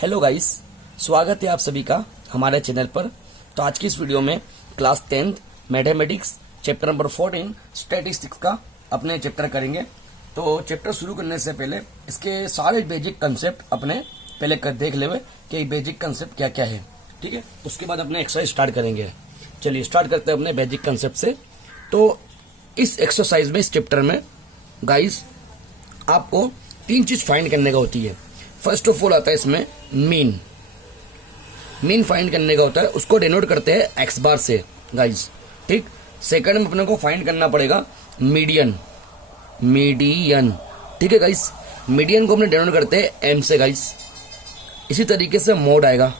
Hello guys, स्वागत है आप सभी का हमारे चैनल पर। तो आज की इस वीडियो में class 10th mathematics chapter number 14 statistics का अपने चैप्टर करेंगे। तो चैप्टर शुरू करने से पहले इसके सारे बेसिक कंसेप्ट अपने पहले कर देख ले कि बेसिक कंसेप्ट क्या क्या है, ठीक है। उसके बाद अपने एक्सरसाइज स्टार्ट करेंगे। चलिए स्टार्ट करते हैं अपने बेसिक कंसेप्ट से। तो इस एक्सरसाइज में, इस चैप्टर में गाइस आपको तीन चीज फाइंड करने का होती है। फर्स्ट ऑफ ऑल आता है इसमें मीन फाइंड करने का होता है, उसको डिनोट करते हैं एक्स बार से गाइस, ठीक। सेकंड में अपने को फाइंड करना पड़ेगा मीडियन, ठीक है गाइस। मीडियन को अपने डिनोट करते हैं एम से गाइस। इसी तरीके से मोड आएगा,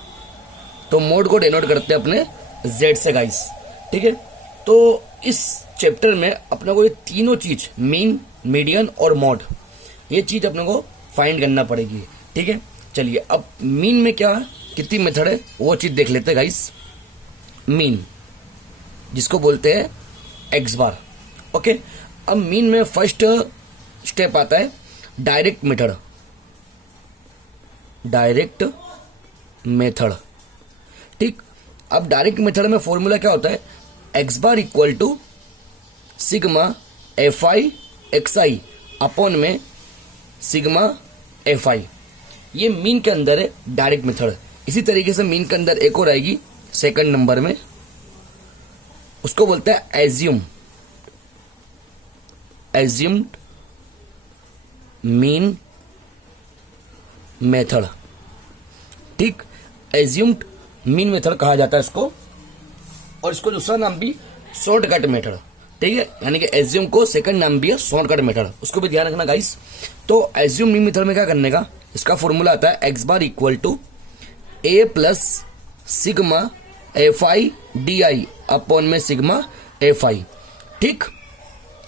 तो मोड को डिनोट करते हैं अपने जेड से गाइस, ठीक है। तो इस चैप्टर में अपने को ये तीनों चीज मीन, मीडियन और मोड, ये चीज अपने को फाइंड करना पड़ेगी, ठीक है। चलिए अब मीन में क्या है, कितनी मेथड है वो चीज देख लेते हैं गाइस। मीन जिसको बोलते हैं एक्स बार, ओके। अब मीन में फर्स्ट स्टेप आता है डायरेक्ट मेथड, ठीक। अब डायरेक्ट मेथड में फॉर्मूला क्या होता है, x bar equal to sigma f i x i upon में सिग्मा एफ आई। ये मीन के अंदर है डायरेक्ट मेथड। इसी तरीके से मीन के अंदर एक और आएगी सेकंड नंबर में, उसको बोलते हैं एज्यूम्ड मीन मेथड, ठीक। एज्यूम्ड मीन मेथड कहा जाता है इसको, और इसको दूसरा नाम भी शॉर्टकट मेथड, ठीक है। यानी कि एज्यूम को सेकंड नाम भी है शॉर्टकट मेथड, उसको भी ध्यान रखना गाइस। तो एज्यूम मीन मेथड में क्या करने का, इसका फॉर्मूला आता है x bar equal to a plus sigma f i d i upon में सिग्मा एफ आई, ठीक।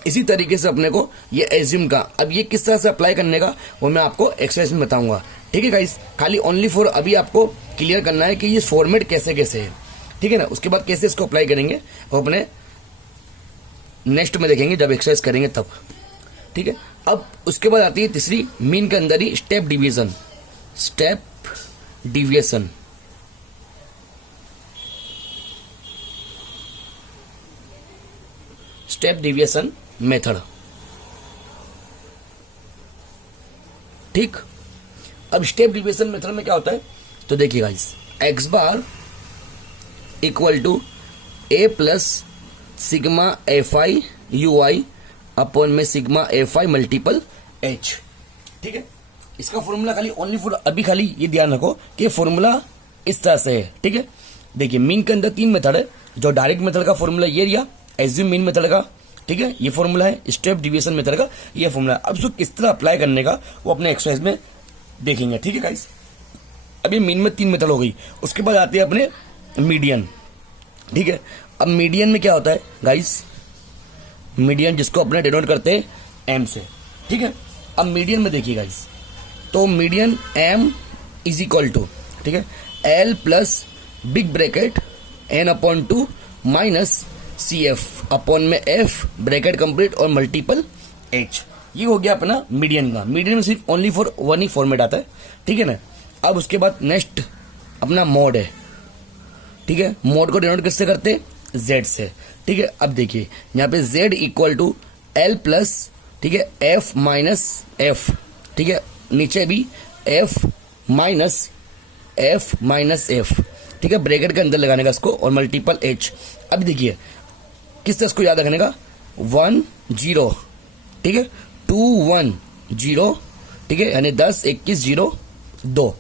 इसी तरीके से अपने को ये एज्यूम का, अब ये किस तरह से अप्लाई करने का वो मैं आपको एक्सरसाइज में बताऊंगा, ठीक है गाइस। खाली ओनली फॉर अभी आपको क्लियर करना है कि ये फॉर्मेट कैसे कैसे है, ठीक है ना। उसके बाद कैसे इसको अप्लाई करेंगे वो अपने नेक्स्ट में देखेंगे जब एक्सरसाइज करेंगे तब, ठीक है। अब उसके बाद आती है तीसरी, मीन के अंदर ही स्टेप डिविएशन मेथड, ठीक। अब स्टेप डिविएशन मेथड में क्या होता है, तो देखिए guys, x bar equal to a plus sigma f i u i upon में sigma f i multiple h, ठीक है। इसका फॉर्मूला खाली ओनली फॉर अभी खाली ये ध्यान रखो कि फॉर्मूला इस तरह से है, ठीक है। देखिए मीन के अंदर तीन मेथड है, जो डायरेक्ट मेथड का फॉर्मूला ये रिया, एज्यूम मीन मेथड का, ठीक है, ये फॉर्मूला है, स्टेप डिविएशन मेथड का ये फॉर्मूला है। अब इसको किस तरह अप्लाई करने का वो अपने एक्सरसाइज में देखेंगे, ठीक है गाइस। अभी मीन में तीन मेथड हो गई, उसके बाद आती है अपने मीडियन, ठीक है। अब मीडियन में क्या होता है गाइस, मीडियन जिसको अपने डिनोट करते हैं एम से, ठीक है। अब मीडियन में देखिए गाइस, तो median m is equal to, ठीक है, l plus big bracket n upon two minus c f upon में एफ ब्रैकेट कंप्लीट और मल्टीपल एच। ये हो गया अपना मीडियन का। मीडियन में सिर्फ ओनली फॉर वन ही फॉर्मेट आता है, ठीक है ना। अब उसके बाद नेक्स्ट अपना मोड है, ठीक है। मोड को डिनोट किससे करते हैं, z से, ठीक है। अब देखिए यहाँ पे z equal to l plus, ठीक है, एफ माइनस एफ, ठीक है, नीचे भी एफ माइनस एफ, ठीक है, ब्रैकेट के अंदर लगाने का इसको और मल्टीपल एच। अब देखिए किस तरह इसको याद रखने का, 1 0, ठीक है, 2 1 0, ठीक है, यानी 10 21 0 2,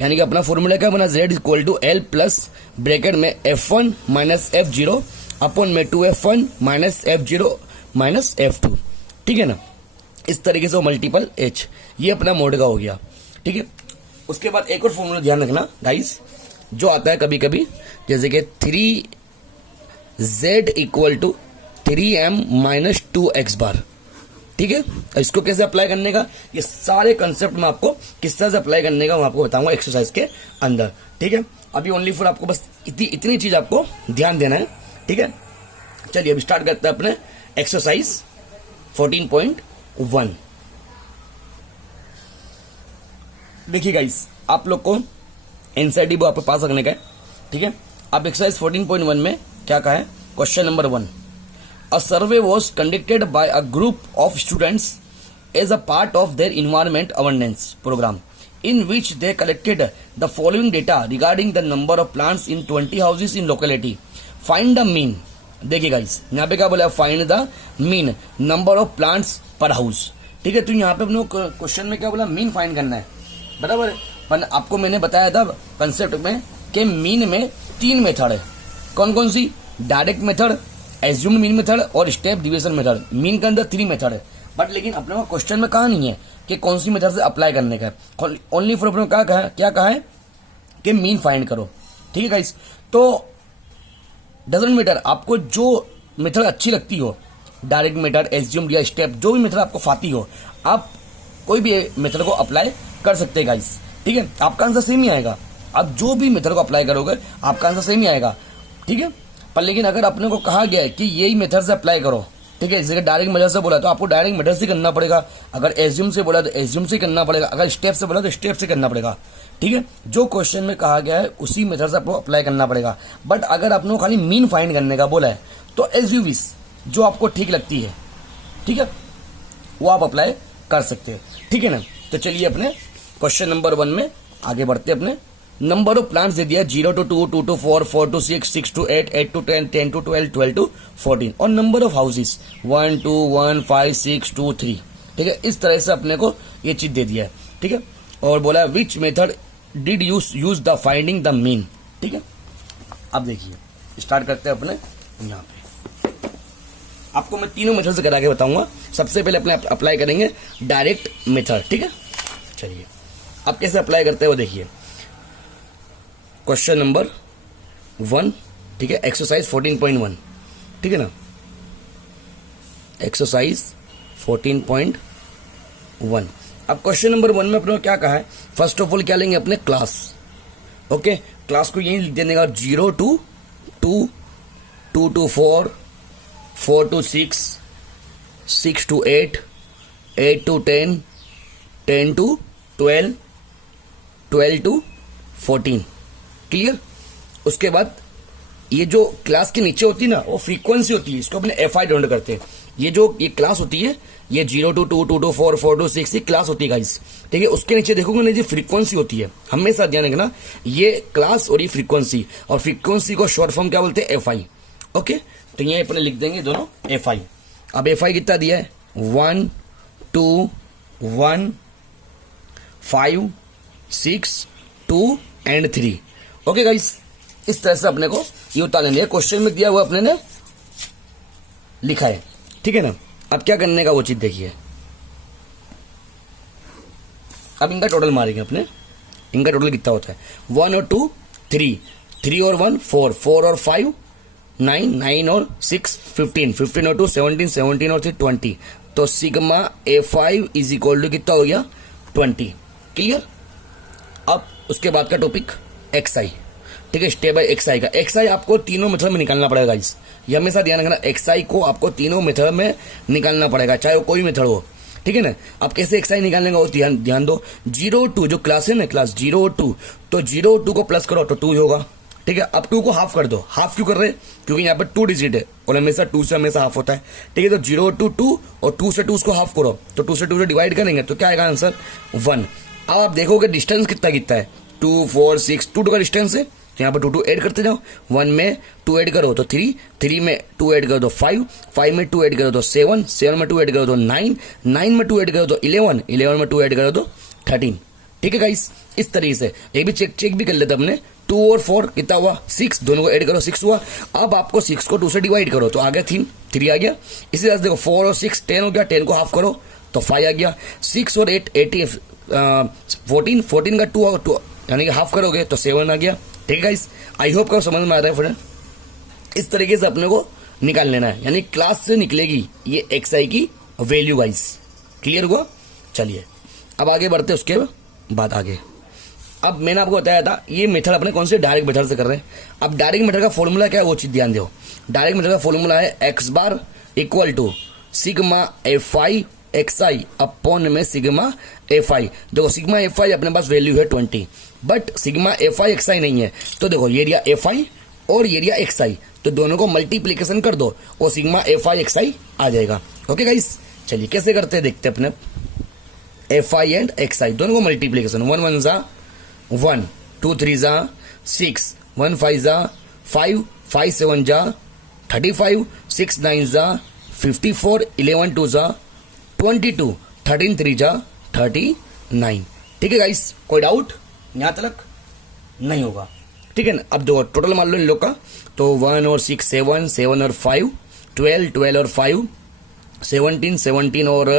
यानी कि अपना फॉर्मूला क्या बना, z equal to l plus bracket में f1 माइनस f0 अपॉन में 2f1 minus f0 minus f2, ठीक है ना। इस तरीके से वो मल्टीपल h, ये अपना मोड का हो गया, ठीक है। उसके बाद एक और फॉर्मूला ध्यान रखना गाइस, जो आता है कभी कभी, जैसे कि 3z equal to 3m minus 2x बार, ठीक है। इसको कैसे अप्लाई करने का, ये सारे कंसेप्ट में आपको किस तरह से अप्लाई करने का मैं आपको बताऊंगा एक्सरसाइज के अंदर, ठीक है। अभी ओनली फॉर आपको बस इतनी चीज आपको ध्यान देना है, ठीक है। चलिए अभी स्टार्ट करते हैं अपने एक्सरसाइज 14.1। देखिए गाइस, आप लोग को एनसीईआरटी वो आपके पास रखने का है, ठीक है। अब एक्सरसाइज 14.1 में क्या कहा है, question number 1, a survey was conducted by a group of students as a part of their environment awareness programme in which they collected the following data regarding the number of plants in 20 houses in locality. Find the mean. देखिए guys, यहाँ पे क्या बोला, find the mean number of plants पर house, ठीक है। तो यहाँ पे अपने क्वेश्चन में क्या बोला, मीन फाइंड करना है, बराबर है। पर आपको मैंने बताया था कंसेप्ट में कि मीन में 3 मेथड है, कौन कौन सी, direct method, assumed mean method और स्टेप डिवीजन मेथड। मीन के अंदर 3 मेथड है, बट लेकिन अपने को क्वेश्चन में कहा नहीं है कि कौन सी मेथड से अप्लाई करने का है। ओनली फॉर अपने क्या कहा है कि मीन फाइंड करो, ठीक है गाइस। तो डजंट मैटर, आपको जो मेथड अच्छी लगती हो, डायरेक्ट मेथड, एज्यूम्ड या स्टेप, जो भी मेथड आपको फाती हो, आप कोई भी मेथड को अप्लाई कर सकते हैं गाइस, ठीक है। आपका आंसर सेम ही आएगा, आप जो भी मेथड को अप्लाई करोगे आपका आंसर सेम ही आएगा, ठीक है। पर लेकिन अगर अपने को कहा गया है कि यही मेथड से अप्लाई करो, ठीक है, जैसे डायरेक्ट मेथड से बोला तो आपको डायरेक्ट मेथड से करना पड़ेगा, अगर एज्यूम से बोला तो एज्यूम से करना पड़ेगा, अगर स्टेप से बोला तो स्टेप से करना पड़ेगा, ठीक है। जो क्वेश्चन में कहा गया है उसी मेथड से आपको अप्लाई करना पड़ेगा। बट अगर आपने खाली मीन फाइंड करने का बोला है तो एज यू विश, जो आपको ठीक लगती है, ठीक है, वो आप अप्लाई कर सकते हैं, ठीक है ना। तो चलिए अपने क्वेश्चन नंबर 1 में आगे बढ़ते अपने। नंबर ऑफ प्लांट्स दे दिया 0 to 2, 2 to 4, 4 to 6, 6 to 8, 8 to 10, 10 to 12, 12 to 14 और नंबर ऑफ हाउसेस 1 2 1 5 6 2 3, ठीक है। इस तरह से अपने को ये चीज दे दिया है, ठीक है। और बोला which method did use the finding the mean, ठीक है। अब देखिए स्टार्ट करते हैं अपने यहाँ पे। आपको मैं तीनों मेथड से करा के बताऊंगा। सबसे पहले अपने अप्लाई करेंगे डायरेक्ट मेथड, ठीक है। चलिए अब कैसे अप्लाई करते हैं वो देखिए। क्वेश्चन नंबर 1, ठीक है, एक्सरसाइज 14.1, ठीक है ना, एक्सरसाइज 14.1। अब क्वेश्चन नंबर 1 में अपने क्या कहा है, फर्स्ट ऑफ ऑल क्या लेंगे अपने क्लास, ओके। क्लास को यही लिख देने का 0 to 2, 2 to 4, 4 to 6, 6 to 8, 8 to 10, 10 to 12, 12 to 14, clear. उसके बाद ये जो क्लास के नीचे होती है ना वो फ्रीक्वेंसी होती है, इसको अपने एफआई डिनोट करते हैं। ये क्लास होती है, ये 0 to 2, 2 to 4, 4 to 6 ये क्लास होती है गाइस, ठीक है। उसके नीचे देखोगे ना ये फ्रीक्वेंसी होती है, हमेशा ध्यान रखना, ये क्लास और ये फ्रीक्वेंसी, और फ्रीक्वेंसी को शॉर्ट फॉर्म क्या बोलते हैं, एफआई, ओके। तो ये अपने लिख देंगे दोनों एफआई। अब एफआई कितना दिया है, 1 2 1 5 6 2 एंड 3, ओके गाइस। इस तरह से अपने को ये उतार लेंगे, क्वेश्चन में दिया हुआ अपने ने लिखा है, ठीक है ना। अब क्या करने का वो चीज देखिए। अब इनका टोटल मारेंगे अपने, इनका टोटल कितना होता है, 1 और 2 3, 3 और 1 4, 4 और 5 9, 9 और 6 15, 15 और 2 17, 17 और 3 20। तो sigma A5 is equal to कितना हो गया, 20, क्लियर। अब उसके बाद का टॉपिक XI, ठीक है, स्टेप बाय XI का। XI आपको तीनों मेथड में निकालना पड़ेगा गाइस, ये हमेशा ध्यान रखना, XI को आपको तीनों मेथड में निकालना पड़ेगा, चाहे वो कोई मेथड हो, ठीक है ना। अब कैसे XI निकालने का वो ध्यान दो। 0 2 जो क्लास है ना, क्लास 0 2, तो 0 2 को प्लस करो तो 2 होगा, ठीक है। अब 2 को हाफ कर दो, हाफ क्यों कर रहे हैं, क्योंकि यहाँ पे 2 डिजिट है और हमेशा 2 से हमेशा हाफ होता है, ठीक है। तो 0 to 2 और 2 से 2 उसको हाफ करो, तो 2 से 2 से डिवाइड करेंगे तो क्या आएगा आंसर 1। अब आप देखोगे डिस्टेंस कितना कितना है, 2 4 6 2 का डिस्टेंस है, तो यहाँ पर 2 2 ऐड करते जाओ, 1 में 2 ऐड करो तो 3, 3 में 2 ऐड करो तो 5, 5 में 2 ऐड करो तो 7, 7 में 2 ऐड करो तो 9, 9 में 2 ऐड करो तो 11, 11 में 2 ऐड करो तो 13, ठीक है गाइस। इस तरीके से एक भी चेक भी कर लेते अपने, 2 और 4 कितना हुआ 6, दोनों को ऐड करो 6 हुआ। अब आपको 6 को 2 से डिवाइड करो तो आ गया 3 आ गया। इसी तरह से देखो 4 और 6 10 हो गया, 10 को हाफ करो तो 5 आ गया। 6 और 8 14, 14 का 2 यानी कि हाफ करोगे तो 7 आ गया, ठीक है गाइस। आई होप का समझ में आ रहा है फ्रेंड। इस तरीके से अपने को निकाल लेना है, यानी क्लास से निकलेगी ये XI की वैल्यू गाइस, क्लियर हुआ। चलिए अब आगे बढ़ते उसके बाद आगे। अब मैंने आपको बताया था ये मेथड अपने कौन से डायरेक्ट मेथड से कर रहे हैं। अब डायरेक्ट मेथड का फॉर्मूला क्या है वो चीज ध्यान दो। डायरेक्ट मेथड का फॉर्मूला है x bar equal to sigma F5 x i upon में सिग्मा एफ आई। देखो सिग्मा एफ आई अपने पास वैल्यू है 20, but sigma f i x i नहीं है, तो देखो ये एरिया एफ आई और ये एरिया एक्स आई, तो दोनों को मल्टीप्लीकेशन कर दो और सिग्मा एफ आई एक्स आई आ जाएगा। ओके गाइस, चलिए कैसे करते हैं देखते हैं अपने। एफ आई एंड एक्स आई दोनों को मल्टीप्लीकेशन, 1 1 जा 1, 2 3 जा 6, 1 5 जा 5, 5 7 जा 35, 6 9 जा 54, 11 2 जा 22, 13 3 जा 39। ठीक है गाइस, कोई डाउट यहां तक नहीं होगा? ठीक है ना। अब दो टोटल मान लो इन लोग का, तो 1 और 6 7, 7 और 5 12, 12 और 5 17, 17 और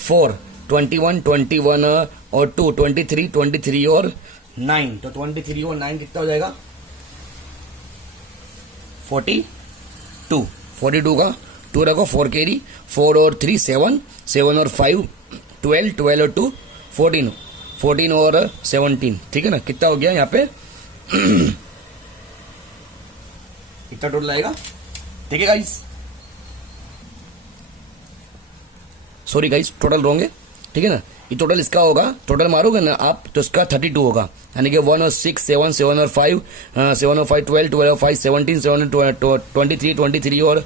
4 21, 21 और 2 23, 23 और 9, तो 23 और 9 कितना हो जाएगा? 42, 42 का 2 रखो, 4 कैरी, 4 और 3 7, 7 और 5 12, 12 और 2 14, 14 और 17। ठीक है ना, कितना हो गया यहाँ पे कितना टोटल आएगा? ठीक है guys, sorry guys total wrong है। ठीक है ना, ये टोटल इसका होगा, टोटल मारोगे ना आप तो इसका 32 होगा, यानी कि 1 और 6 7, 7 और 5 7 और 5 12, 12 और 5 17, 7 23, 23 और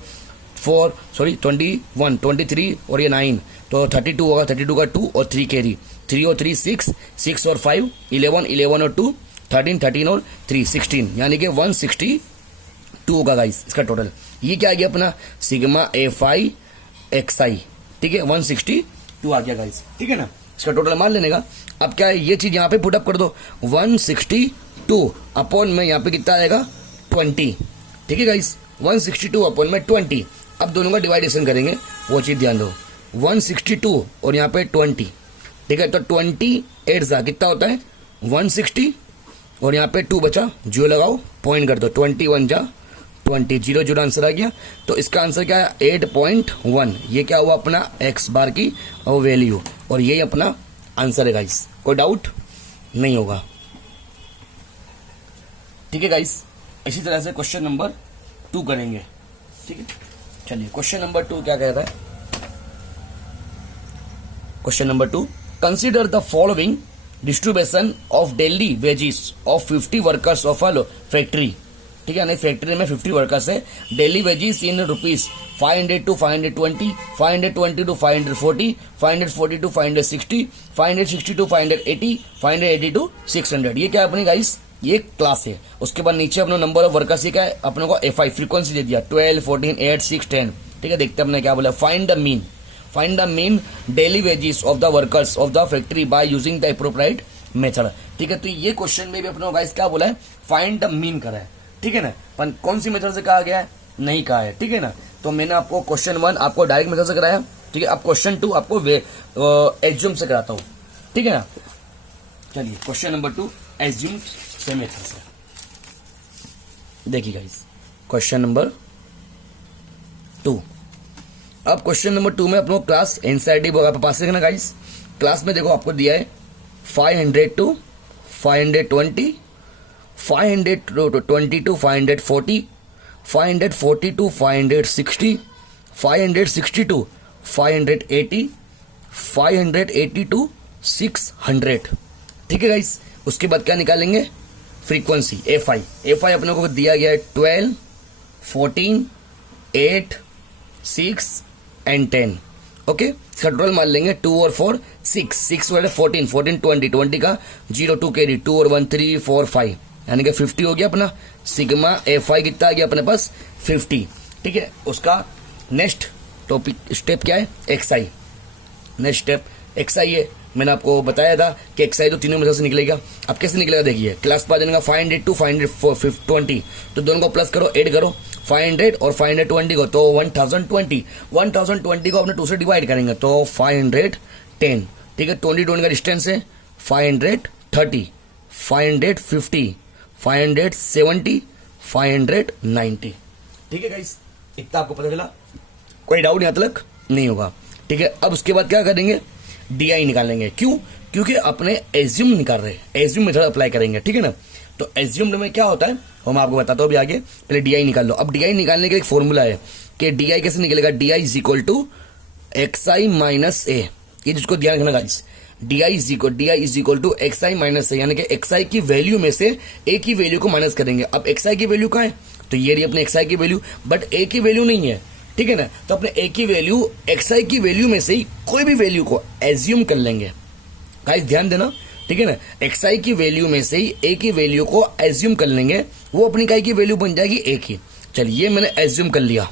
4 सॉरी 21, 23 और ये 9, तो 32 होगा। 32 का 2 और 3 कैरी, 3 और 3 6, 6 और 5 11, 11 और 2 13, 13 और 3 16, यानी कि 162 होगा गाइस इसका टोटल। ये क्या आ गया अपना? सिग्मा एफ आई एक्स आई। ठीक है, 162 आ गया गाइस। ठीक है ना, इसका टोटल मान लेने का। अब क्या है, ये चीज यहाँ पे पुटअप कर दो, 162 अपॉन में यहाँ पे कितना आएगा? 20। ठीक है गाइस, 162 अपॉन में 20। अब दोनों का डिवाइडेशन करेंगे, वो चीज ध्यान दो, 162 और यहाँ पे 20। ठीक है, तो 28 जा कितना होता है? 160 और यहाँ पे 2 बचा, जो लगाओ पॉइंट कर दो, 21 जा 20, 0 0 आंसर आ गया। तो इसका आंसर क्या है? 8.1। ये क्या हुआ अपना? एक्स बार की वैल्यू, और यही अपना आंसर है गाइस। कोई डाउट नहीं होगा? ठीक है गाइस, इसी तरह से क्वेश्चन नंबर 2 करेंगे। ठीक है, चलिए क्वेश्चन नंबर 2 क्या कहता है? Question number 2, consider the following distribution of daily wages of 50 workers of a factory. ठीक है, फैक्ट्री में 50 वर्कर्स है। Daily wages in rupees 500 to 520, 520 to 540, 540 to 560, 560 to 580, 580 to 600। ये क्या है अपनी गाइस? ये क्लास है। उसके बाद नीचे अपना नंबर ऑफ वर्कर्स क्या है अपने को? एफ आई फ्रीक्वेंसी दे दिया 12, 14, 8, 6, 10। ठीक है, देखते हैं अपने क्या बोला। Find the mean daily wages of the workers of the factory by using the appropriate method. ठीक है, तो ये क्वेश्चन में भी अपने गाइस क्या बोला है? फाइंड द मीन करा है। ठीक है ना, पर कौन सी मेथड से कहा गया है? नहीं कहा है। ठीक है ना, तो मैंने आपको क्वेश्चन 1 आपको डायरेक्ट मेथड से कराया। ठीक है, अब क्वेश्चन 2 आपको एज्यूम से कराता हूं। ठीक है ना, चलिए क्वेश्चन नंबर 2 एज्यूम से मेथड से देखिए गाइस। क्वेश्चन नंबर 2, अब क्वेश्चन नंबर 2 में अपने क्लास एनसीईआरटी पास देखना गाइस। क्लास में देखो आपको दिया है 500 to 520, 520 to 540, 540 to 560, 560 to 580, 580 to 600। ठीक है गाइस, उसके बाद क्या निकालेंगे? Frequency f i. F i अपने को दिया गया है 12, 14, 8, 6 एंड 10। ओके, इसका टोटल मान लेंगे 2 और 4 6, 6 वाले 14, 14 20, 20 का 0 2 कैरी, 2 और 1 3 4 5, यानी कि 50 हो गया अपना। सिग्मा एफ आई कितना आ गया अपने पास? 50। ठीक है, उसका नेक्स्ट टॉपिक स्टेप क्या है? एक्स आई। नेक्स्ट स्टेप एक्स आई है। मैंने आपको बताया था कि एक्स आई तो तीनों मेथड से निकलेगा। अब कैसे निकलेगा देखिए, क्लास पर आ जाएगा 500 टू 520, तो दोनों को प्लस करो, ऐड करो 500 और 520 को, तो 1020। 1020 को अपने 2 से डिवाइड करेंगे तो 510। ठीक है, 20 का डिस्टेंस है 530, 550, 570, 590। ठीक है गाइस, इतना आपको पता चला? कोई डाउट यहाँ तक नहीं होगा। ठीक है, अब उसके बाद क्या करेंगे? डीआई निकालेंगे। क्यों? क्योंकि अपने एज्यूम निकाल रहे हैं, एज्यूम मेथड अप्लाई करेंगे। ठीक है ना, तो एज्यूम्ड में क्या होता है वो मैं आपको बताता हूँ अभी आगे। पहले डीआई निकाल लो। अब डीआई निकालने का एक फॉर्मूला है कि डीआई कैसे निकलेगा? D i is equal to xi minus a, ये जिसको ध्यान रखना guys, di is equal to xi minus a, यानी कि xi की वैल्यू में से a की वैल्यू को माइनस करेंगे। अब xi की वैल्यू कहाँ है, तो ये रही अपने xi की वैल्यू, बट a की वैल्यू नहीं है, ठीक है ना। तो अपने a की वैल्यू xi की वैल्यू में से ही कोई भी वैल्यू को एज्यूम कर लेंगे गाइस, ध्यान देना, ठीक है ना। xi की वैल्यू में से ही a की वैल्यू को एज्यूम कर लेंगे, वो अपनी काय की वैल्यू बन जाएगी a की। चलिए ये मैंने एज्यूम कर लिया,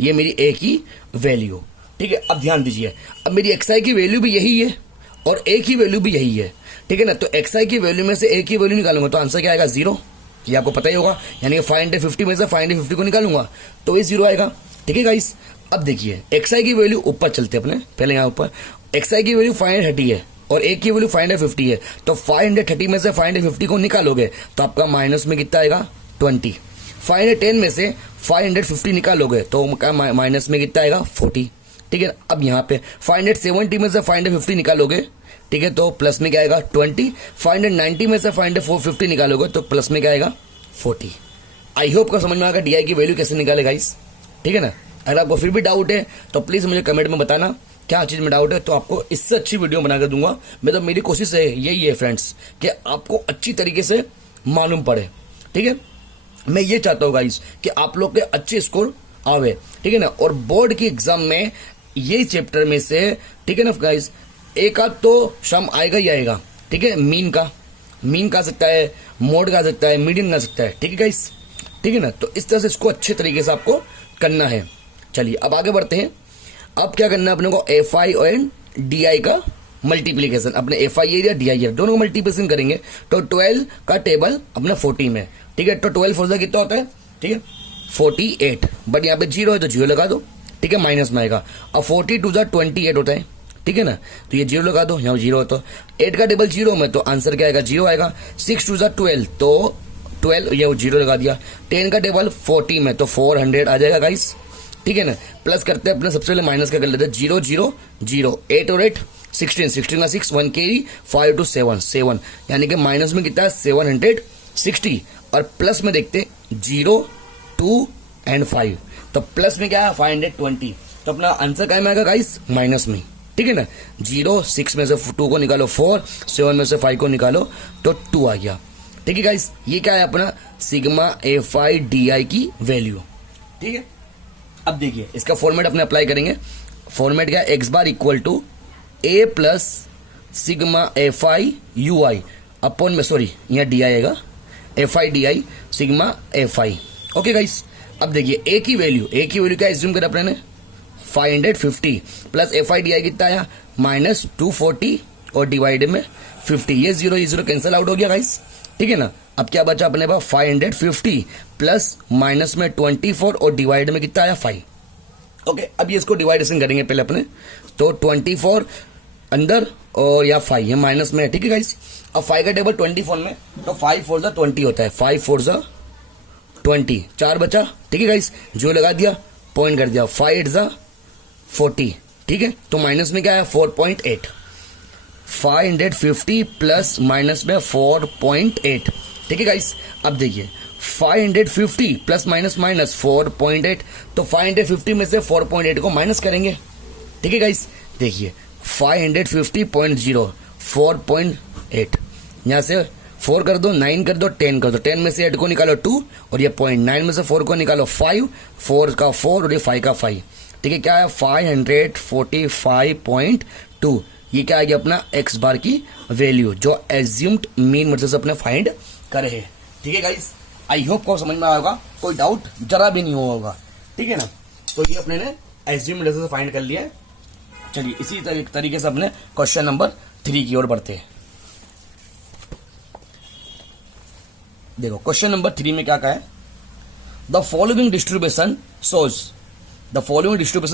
ये मेरी a की वैल्यू, ठीक है। अब ध्यान दीजिए, अब मेरी xi की वैल्यू भी यही है और a की वैल्यू भी यही है, ठीक है ना। तो xi की वैल्यू में से a की वैल्यू निकालूंगा तो आंसर क्या आएगा, 0। ये आपको पता ही होगा, यानी कि 550 में से 550 को निकालूंगा तो ये 0 आएगा, ठीक है गाइस। अब देखिए xi की वैल्यू ऊपर चलते अपने, पहले यहाँ ऊपर xi की वैल्यू 530 है और a की वैल्यू 550 है, तो 530 में से 550 को निकालोगे तो आपका माइनस में कितना आएगा, 20। 510 में से 550 निकालोगे तो माइनस में कितना आएगा, 40, ठीक है। अब यहाँ पे 570 में से 550 निकालोगे, ठीक है, तो प्लस में क्या आएगा, 20। 590 में से 550 निकालोगे तो प्लस में क्या आएगा, 40। आई होप को समझ में आएगा डी की वैल्यू कैसे निकाले गाइस, ठीक है ना। अगर आपको फिर भी डाउट है तो प्लीज मुझे कमेंट में बताना क्या चीज में डाउट है, तो आपको इससे अच्छी वीडियो बना कर दूंगा मैं। तो मेरी कोशिश है यही है फ्रेंड्स कि आपको अच्छी तरीके से मालूम पड़े, ठीक है। मैं ये चाहता हूँ गाइस कि आप लोग के अच्छे स्कोर आवे, ठीक है ना। और बोर्ड की एग्जाम में ये चैप्टर में से, ठीक है ना गाइस, एक आध तो सम आएगा ही आएगा, ठीक है। मीन का आ सकता है, मोड का आ सकता है, मीडियन का आ सकता है, ठीक है गाइस, ठीक है ना। तो इस तरह से इसको अच्छे तरीके से आपको करना है। चलिए अब आगे बढ़ते हैं। अब क्या करना है अपने को, FI और DI का मल्टीप्लीकेशन, अपने FI एरिया DI एरिया दोनों को मल्टीप्लीकेशन करेंगे तो 12 का टेबल अपना 40 में, ठीक है। तो 12 फोर कितना होता है, ठीक है, 48, बट यहाँ पे 0 है तो 0 लगा दो, ठीक है, माइनस में आएगा। अब 42 जा 28 होता है, ठीक है ना, तो ये 0 लगा दो, यहाँ 0 हो तो 8 का टेबल 0 में तो आंसर क्या आएगा, 0 आएगा। 6 2 जा 12 तो 12, ये 0 लगा दिया। 10 का टेबल 40 में तो 400 आ जाएगा गाइस, ठीक है ना। प्लस करते हैं अपने, सबसे पहले माइनस का कर लेते हैं, 0 0 0, 8 और 8 16, 16 का 6 1 कैरी 5 to 7 7, यानी कि माइनस में कितना है 760, और प्लस में देखते 0 2 एंड 5, तो प्लस में क्या है 520, तो अपना आंसर क्या में आएगा गाइस, माइनस में, ठीक है ना। 0 6 में से 2 को निकालो 4, 7 में से 5 को निकालो तो 2 आ गया, ठीक है गाइस। ये क्या है अपना सिग्मा FI DI की वैल्यू, ठीक है। अब देखिए इसका फॉर्मेट अपने अप्लाई करेंगे। फॉर्मेट क्या, x bar equal to A plus sigma FI UI upon में, सॉरी यहाँ DI आएगा, FI DI sigma FI, okay guys. अब देखिए A की वैल्यू क्या एज्यूम करा अपने ने, 550 प्लस FI DI कितना आया, माइनस 240 और डिवाइड में 50, ये 0 कैंसिल आउट हो गया गाइस, ठीक है ना। अब क्या बचा अपने पास, 550 प्लस माइनस में 24 और डिवाइड में कितना आया, 5, ओके। अब ये इसको डिवाइडेशन करेंगे पहले अपने, तो 24 अंदर और या 5 ये माइनस में है, ठीक है गाइस। अब 5 का टेबल 24 में तो 5 4 जा 20 होता है, 5 4 जा 20, 4 बचा, ठीक है गाइस, जो लगा दिया पॉइंट कर दिया, 5 8 जा 40, ठीक है। तो माइनस में क्या है 4.8, 550 प्लस माइनस में 4.8, ठीक है गाइस। अब देखिए 550 प्लस माइनस 4.8, तो 550 में से 4.8 को माइनस करेंगे, ठीक है गाइस। देखिए 550.0 4.8, यहाँ से 4 कर दो, 9 कर दो, 10 कर दो, 10 में से 8 को निकालो 2 और ये पॉइंट, 9 में से 4 को निकालो 5, 4 का 4 और ये 5 का 5, ठीक है। क्या है 545.2, ये क्या आ गया अपना एक्स बार की वैल्यू जो एज्यूम्ड मीन मेथड से अपने फाइंड करे है, ठीक है गाइस। आई होप को समझ में आया होगा, कोई डाउट जरा भी नहीं हुआ होगा, ठीक है ना। तो ये अपने ने एज्यूम्ड मेथड से फाइंड कर लिया है। चलिए इसी तरीके से अपने क्वेश्चन नंबर 3 की ओर बढ़ते हैं। देखो क्वेश्चन नंबर 3 में क्या कहा है, the following distribution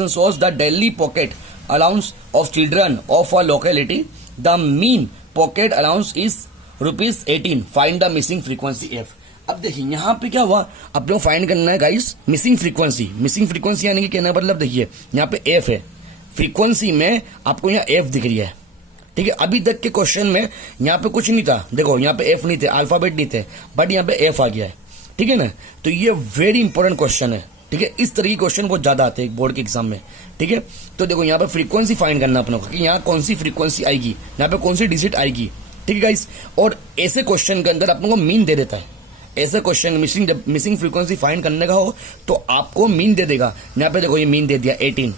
shows the daily pocket allowance of children of a locality. The mean pocket allowance is ₹18. Find the missing frequency f. अब देखिए यहाँ पे क्या हुआ, अपने को फाइंड करना है गाइस मिसिंग फ्रीक्वेंसी यानी कि कहना मतलब देखिए यहाँ पे f है, फ्रीक्वेंसी में आपको यहाँ f दिख रही है, ठीक है। अभी तक के क्वेश्चन में यहाँ पे कुछ नहीं था, देखो यहाँ पे f नहीं थे, अल्फाबेट नहीं थे, बट यहाँ पे f आ गया है, ठीक है ना। तो ये वेरी इंपॉर्टेंट क्वेश्चन है, ठीक है, इस तरह के क्वेश्चन बहुत ज्यादा आते हैं बोर्ड के एग्जाम में। ठीक है, तो देखो यहाँ पे फ्रीक्वेंसी फाइंड करना अपने को कि यहाँ कौन सी फ्रीक्वेंसी आएगी, यहाँ पे कौन सी डिजिट आएगी। ठीक है गाइस, और ऐसे क्वेश्चन के अंदर अपने को मीन दे देता है। ऐसे क्वेश्चन मिसिंग फ्रीक्वेंसी फाइंड करने का हो तो आपको मीन दे देगा। यहाँ पे देखो ये मीन दे दिया 18।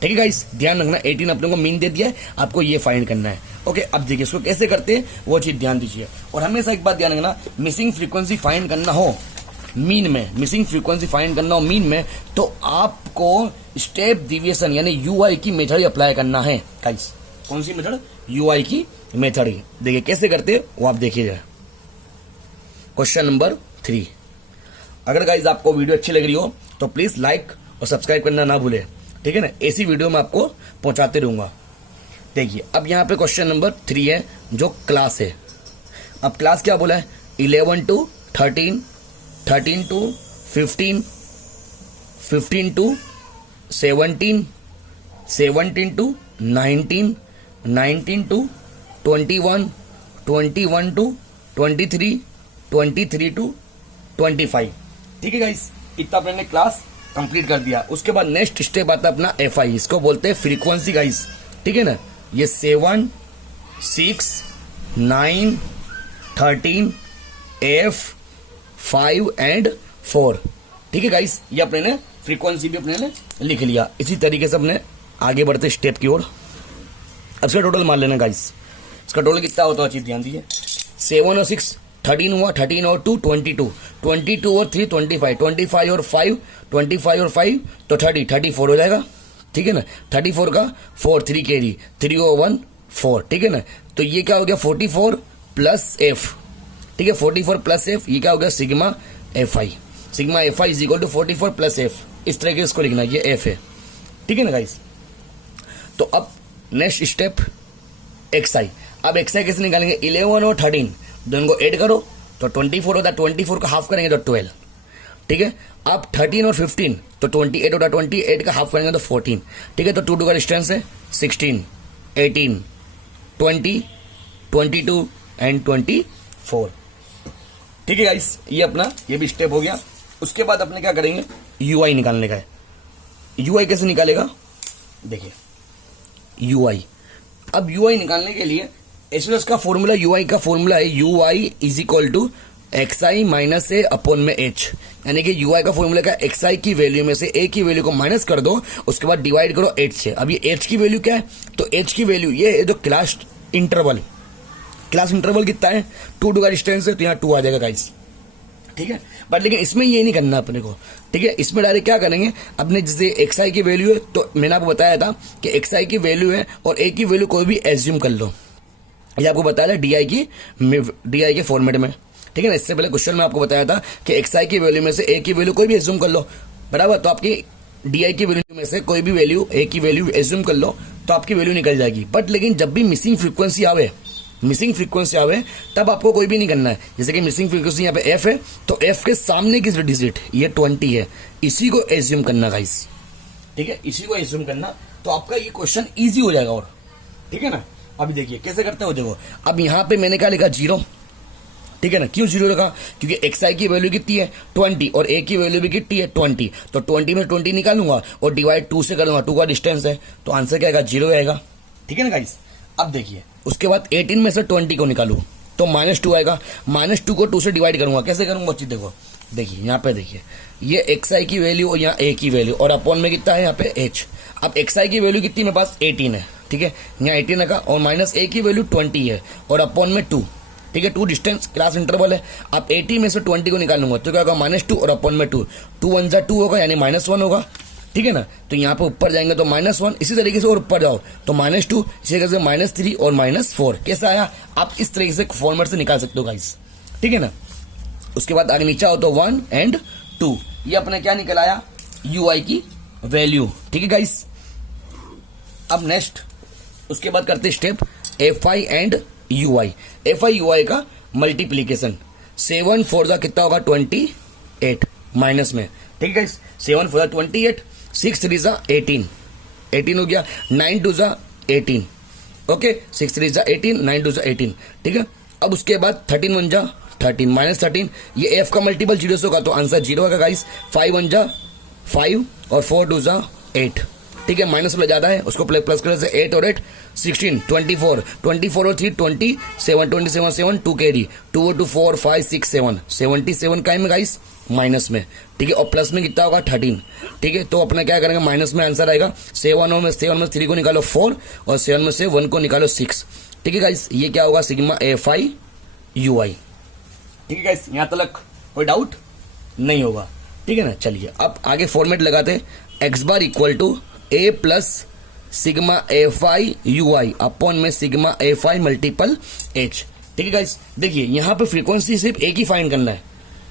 ठीक है गाइस, ध्यान रखना 18 अपने को मीन दे दिया है, आपको ये फाइंड करना है। ओके, अब देखिए इसको कैसे करते हैं वो चीज ध्यान दीजिए। और हमेशा एक बात ध्यान रखना, मिसिंग फ्रीक्वेंसी फाइंड करना हो मीन में, मिसिंग फ्रीक्वेंसी फाइंड करना हो मीन में, तो आपको स्टेप डिविएशन यानी यूआई की मेथड अप्लाई करना है गाइस। कौन सी मेथड? यूआई की मेथड। देखिए कैसे करते हैं वो आप देखिएगा। Question number 3। अगर गाइस आपको वीडियो अच्छी लग रही हो तो प्लीज लाइक और सब्सक्राइब करना ना भूले। ठीक है ना, ऐसी वीडियो मैं आपको पहुंचाते रहूंगा। देखिए अब यहाँ पे क्वेश्चन नंबर 3 है जो क्लास है। अब क्लास क्या बोला है? 11 to 13, 13 to 15, 15 to 17, 17 to 19, 19 to 21, 21 to 23, 23 to 25। ठीक है गाइस, इतना अपने क्लास कंप्लीट कर दिया। उसके बाद नेक्स्ट स्टेप आता है अपना एफ आई, इसको बोलते हैं फ्रीक्वेंसी गाइस। ठीक है ना, ये 7, 6, 9, 13, F, 5 and 4। ठीक है गाइस, ये अपने ने फ्रीक्वेंसी भी अपने ने लिख लिया। इसी तरीके से अपने आगे बढ़ते स्टेप की ओर। अब इसका टोटल मान लेना गाइस, इसका टोटल कितना होता है चीज ध्यान दीजिए। 7 और 6 13 हुआ, 13 और 2 22, 22 और 3 25, 25 और 5 25 और 5 तो 30, 34 हो जाएगा। ठीक है ना, 34 का 4 3 कैरी, 3 और 1 4। ठीक है ना, तो ये क्या हो गया 44 प्लस एफ। ठीक है, 44 प्लस एफ, ये क्या हो गया sigma f i. Sigma f i is equal to 44 plus f. इस तरह के इसको लिखना, ये एफ है। ठीक है ना गाइस, तो अब नेक्स्ट स्टेप एक्स आई। अब एक्स आई कैसे निकालेंगे? 11 और 13 दोनों को ऐड करो तो 24 होता है, 24 का हाफ करेंगे तो 12। ठीक है, अब 13 और 15 तो 28 होता है, 28 का हाफ करेंगे तो 14। ठीक है, तो 2 का डिस्टेंस है 16, 18, 20, 22 एंड 24। ठीक है गाइस, ये अपना ये भी स्टेप हो गया। उसके बाद अपने क्या करेंगे? यूआई निकालने का है। यूआई कैसे निकालेगा? देखिए यूआई, अब यूआई निकालने के लिए एसएस का फॉर्मूला, यूआई का फॉर्मूला है u i is equal to x i minus a upon में एच। यानी कि यूआई का फॉर्मूला का एक्सआई की वैल्यू में से ए की वैल्यू को माइनस कर दो, उसके बाद डिवाइड करो एच से। अब ये एच की वैल्यू क्या है? तो एच की वैल्यू ये है जो क्लास इंटरवल। क्लास इंटरवल कितना है? 2 का डिस्टेंस है, तो यहाँ 2 आ जाएगा गाइस। ठीक है, बट लेकिन इसमें ये नहीं करना अपने को। ठीक है, इसमें डायरेक्ट क्या करेंगे, अपने जैसे एक्स आई की वैल्यू है, तो मैंने आपको बताया था कि एक्स आई की वैल्यू है और ए की वैल्यू कोई भी एज्यूम कर लो। ये आपको बताया था डी आई के फॉर्मेट में। ठीक है ना, इससे पहले क्वेश्चन में आपको बताया था कि एक्स आई की वैल्यू में से ए की वैल्यू कोई भी एज्यूम कर लो, बराबर। तो आपकी डी आई की वैल्यू में से कोई भी वैल्यू ए की वैल्यू एज्यूम कर लो तो आपकी वैल्यू निकल जाएगी। बट लेकिन जब भी मिसिंग फ्रीक्वेंसी आवे तब आपको कोई भी नहीं करना है। जैसे कि मिसिंग फ्रीक्वेंसी यहाँ पे एफ है, तो एफ के सामने की डिजिट ये 20 है, इसी को एज्यूम करना गाइस। ठीक है, इसी को एज्यूम करना, तो आपका ये क्वेश्चन इजी हो जाएगा। और ठीक है ना, अभी देखिए कैसे करते हो। देखो अब यहाँ पे मैंने क्या लिखा? 0। ठीक है ना, क्यों 0 लिखा? क्योंकि एक्स आई की वैल्यू कितनी है? 20 और ए की वैल्यू भी कितनी है? 20। तो 20 में 20 निकालूंगा और डिवाइड 2 से करूंगा, 2 का डिस्टेंस है, तो आंसर क्या आएगा? 0 आएगा। ठीक है ना गाइस, अब देखिए उसके बाद 18 में से 20 को निकालू तो -2 आएगा। -2 को 2 से डिवाइड करूंगा, कैसे करूंगा चीज देखो। देखिए यहाँ पे देखिए, ये एक्स आई की वैल्यू और यहाँ ए की वैल्यू और अपॉन में कितना है यहाँ पे एच। अब एक्स आई की वैल्यू कितनी मेरे पास? 18 है। ठीक है, यहाँ 18 का और माइनस ए की वैल्यू 20 है और अपॉन में 2। ठीक है, 2 डिस्टेंस क्लास इंटरवल है। अब 80 में से 20 को निकालूंगा तो क्या होगा? -2 और अपॉन में 2, 2 1 जा 2 होगा यानी -1 होगा। ठीक है ना, तो यहाँ पे ऊपर जाएंगे तो -1, इसी तरीके से और ऊपर जाओ तो -2, इसी तरीके से -3 और -4। कैसा आया? आप इस तरीके से फॉर्मेट से निकाल सकते हो गाइस। ठीक है ना, उसके बाद आगे नीचे आओ तो 1 और 2, ये अपने क्या निकल आया? यूआई की वैल्यू। ठीक है गाइस, अब नेक्स्ट उसके बाद करते step F I and UI. F I UI का मल्टीप्लीकेशन, 7 4 जा कितना होगा? 28 माइनस में। ठीक है गाइस, 7 4 जा 28, 6 3 जा 18, 18 हो गया, 9 2 जा 18। ओके, 6 3 जा 18, 9 2 जा 18। ठीक है, अब उसके बाद 13 1 जा 13 -13, ये एफ का मल्टीपल 0 होगा तो आंसर 0 होगा गाइस। 5 1 जा 5 और 4 2 जा 8, ठीक है। माइनस वाला ज्यादा है, उसको प्लस करने से 8 और 8 16, 24 और 3 27 7 2 कैरी 2 और 2 4 5 6 7 77 का है गाइस माइनस में, ठीक है। और प्लस में कितना होगा 13, ठीक है। तो अपना क्या करेंगे, माइनस में आंसर आएगा 7 में 3 को निकालो 4 और 7 में से 1 को निकालो 6, ठीक है गाइस। ये क्या होगा सिग्मा FI UI, ठीक है गाइस। यहां तक कोई डाउट नहीं होगा, ठीक है ना। चलिए अब आगे फॉर्मेट लगाते, x bar equal to A plus sigma FI UI upon में सिग्मा FI मल्टीपल H, ठीक है गाइस। देखिए यहाँ पे फ्रीक्वेंसी सिर्फ एक ही फाइंड करना है,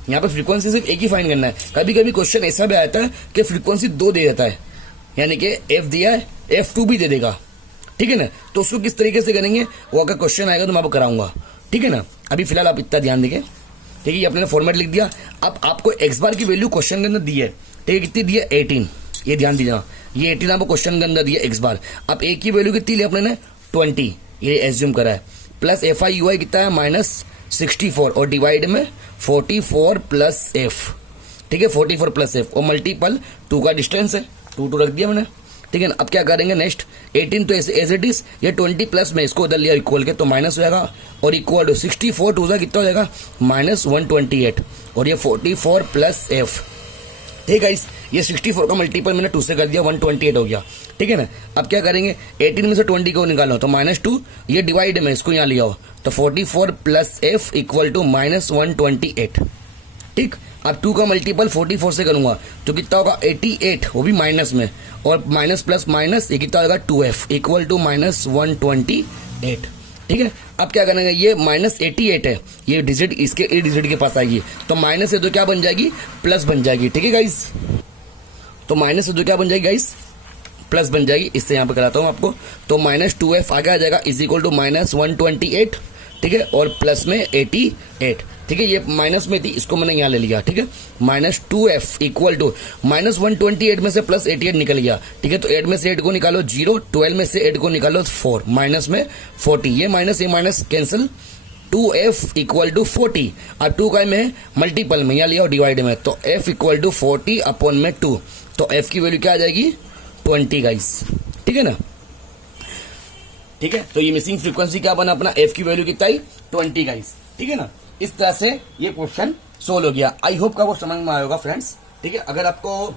यहाँ पे फ्रीक्वेंसी सिर्फ एक ही फाइंड करना है। कभी कभी क्वेश्चन ऐसा भी आता है कि फ्रीक्वेंसी 2 दे देता है, यानी कि F दिया है F2 भी दे देगा, ठीक है ना। तो उसको किस तरीके से करेंगे वो अगर क्वेश्चन आएगा तो मैं आपको कराऊंगा, ठीक है ना। अभी फिलहाल आप इतना ध्यान देंगे, ठीक है। ये अपने फॉर्मेट लिख दिया। अब आपको एक्स बार की वैल्यू क्वेश्चन के अंदर दी है, ठीक है। कितनी दी है 18, ये ध्यान दीजिएगा, ये 18 आपको क्वेश्चन के अंदर दिया एक्स बार। अब एक की वैल्यू कितनी ली अपने ने 20, ये एज्यूम करा है। प्लस FI UI कितना है -64 और डिवाइड में 44 प्लस F, ठीक है। 44 प्लस F और मल्टीपल 2 का डिस्टेंस है, 2 रख दिया मैंने, ठीक है ना। अब क्या करेंगे नेक्स्ट 18 तो एज इट इज, ये 20 प्लस में इसको उधर लिया इक्वल के तो माइनस हो जाएगा और इक्वल टू 64 2 का कितना हो जाएगा -128 और ये 44 प्लस F, ठीक है। ये 64 का मल्टीपल मैंने 2 से कर दिया 128 हो गया, ठीक है ना। अब क्या करेंगे 18 में से 20 को निकालो तो -2, ये डिवाइड में इसको यहाँ लिया हो तो 44 प्लस F इक्वल टू -128, ठीक। अब 2 का मल्टीपल 44 से करूंगा तो कितना होगा 88, वो भी माइनस में, और माइनस प्लस माइनस ये कितना होगा 2F इक्वल टू -128, ठीक है। अब क्या करेंगे ये -88 है, ये डिजिट इसके ए डिजिट के पास आएगी तो माइनस से तो क्या बन जाएगी प्लस बन जाएगी, ठीक है गाइस। तो माइनस से तो क्या बन जाएगी गाइस प्लस बन जाएगी। इससे यहाँ पे कराता हूँ आपको, तो -2F आगे आ जाएगा इज इक्वल टू -128, ठीक है, और प्लस में 88, ठीक है। ये माइनस में थी इसको मैंने यहाँ ले लिया, ठीक है। -2F इक्वल टू -128 में से प्लस 88 निकल गया, ठीक है। तो 8 में से 8 को निकालो 0, 12 में से 8 को निकालो 4, माइनस में 40, ये minus cancel, 2F equal to 40। अब 2 का में मल्टीपल में यहाँ लिया और डिवाइड में, तो F इक्वल टू 40 अपॉन में 2, तो F की वैल्यू क्या आ जाएगी 20 गाइस, ठीक है ना, ठीक है। तो ये मिसिंग फ्रीक्वेंसी क्या बना अपना F की वैल्यू कितना आई 20 गाइस, ठीक है ना। इस तरह से ये क्वेश्चन सोल्व हो गया। आई होप का वो समझ में आएगा फ्रेंड्स, ठीक है। अगर आपको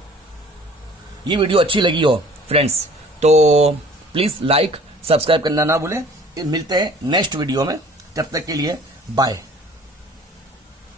ये वीडियो अच्छी लगी हो फ्रेंड्स तो प्लीज लाइक सब्सक्राइब करना ना भूलें। मिलते हैं नेक्स्ट वीडियो में, तब तक के लिए बाय।